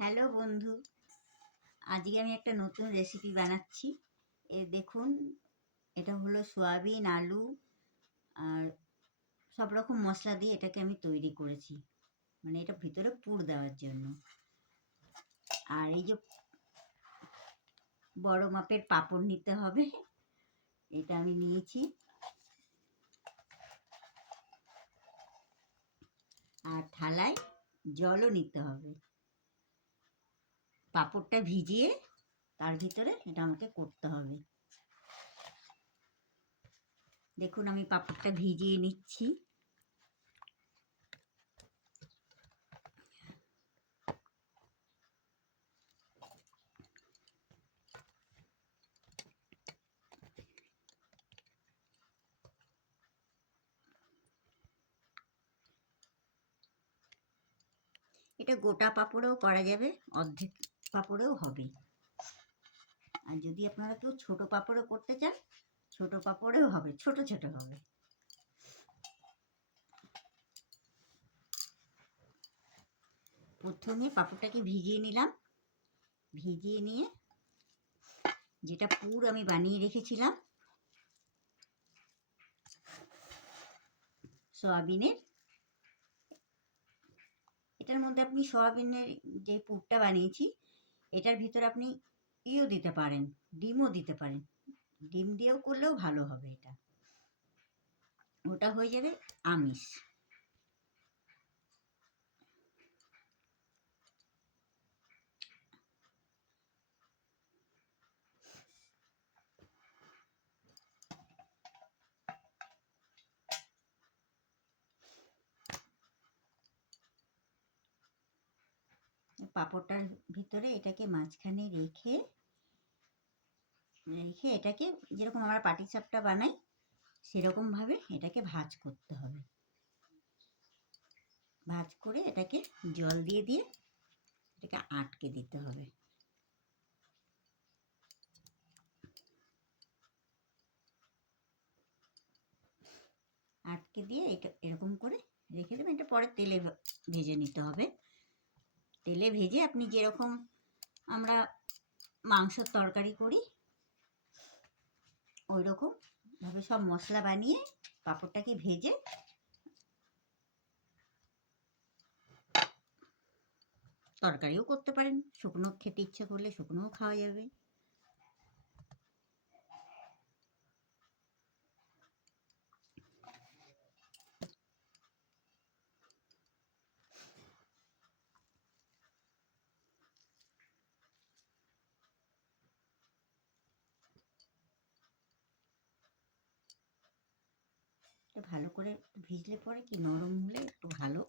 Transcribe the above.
Hello বন্ধু, আজকে আমি একটা নতুন রেসিপি বানাচ্ছি। দেখুন, এটা হলো সয়াবিন, আলু আর সব রকম মশলা দিয়ে এটাকে আমি তৈরি করেছি। মানে এটা ভিতরে পুর দেওয়ার জন্য। আর এই যে বড় মাপের পাঁপড় নিতে হবে, এটা আমি নিয়েছি। আর থালায় জলও নিতে হবে। পাঁপড়টা ভিজিয়ে তার ভিতরে এটা আমাকে করতে হবে। দেখুন, আমি পাঁপড়টা ভিজিয়ে নিচ্ছি। এটা গোটা পাঁপড়েও করা যাবে, অর্ধেক পাঁপড়েও হবে। আর যদি আপনারা কেউ ছোট পাঁপড়ে করতে চান, ছোট পাঁপড়েও হবে, ছোট ছোট হবে। প্রথমে পাঁপড়টাকে ভিজিয়ে নিলাম। ভিজিয়ে নিয়ে যেটা পুর আমি বানিয়ে রেখেছিলাম সয়াবিনের, এটার মধ্যে আপনি সয়াবিনের যে পুরটা বানিয়েছি এটার ভিতরে আপনি ইও দিতে পারেন, ডিমও দিতে পারেন। ডিম দিয়েও করলেও ভালো হবে। এটা ওটা হয়ে যাবে আমিষ। পাঁপড়টার ভিতরে এটাকে মাঝখানে রেখে রেখে এটাকে যেরকম আমরা পাটিসাপটা বানাই সেরকমভাবে এটাকে ভাঁজ করতে হবে। ভাঁজ করে এটাকে জল দিয়ে দিয়ে এটাকে আটকে দিতে হবে। আটকে দিয়ে এটা এরকম করে রেখে দেবেন। এটা পরে তেলে ভেজে নিতে হবে। তেলে ভেজে আপনি যেরকম আমরা মাংসের তরকারি করি ওই রকম ভাবে সব মশলা বানিয়ে পাঁপড়টাকে ভেজে তরকারিও করতে পারেন। শুকনো খেতে ইচ্ছে করলে শুকনোও খাওয়া যাবে। ভালো করে ভিজলে পরে কি নরম হলে একটু ভালো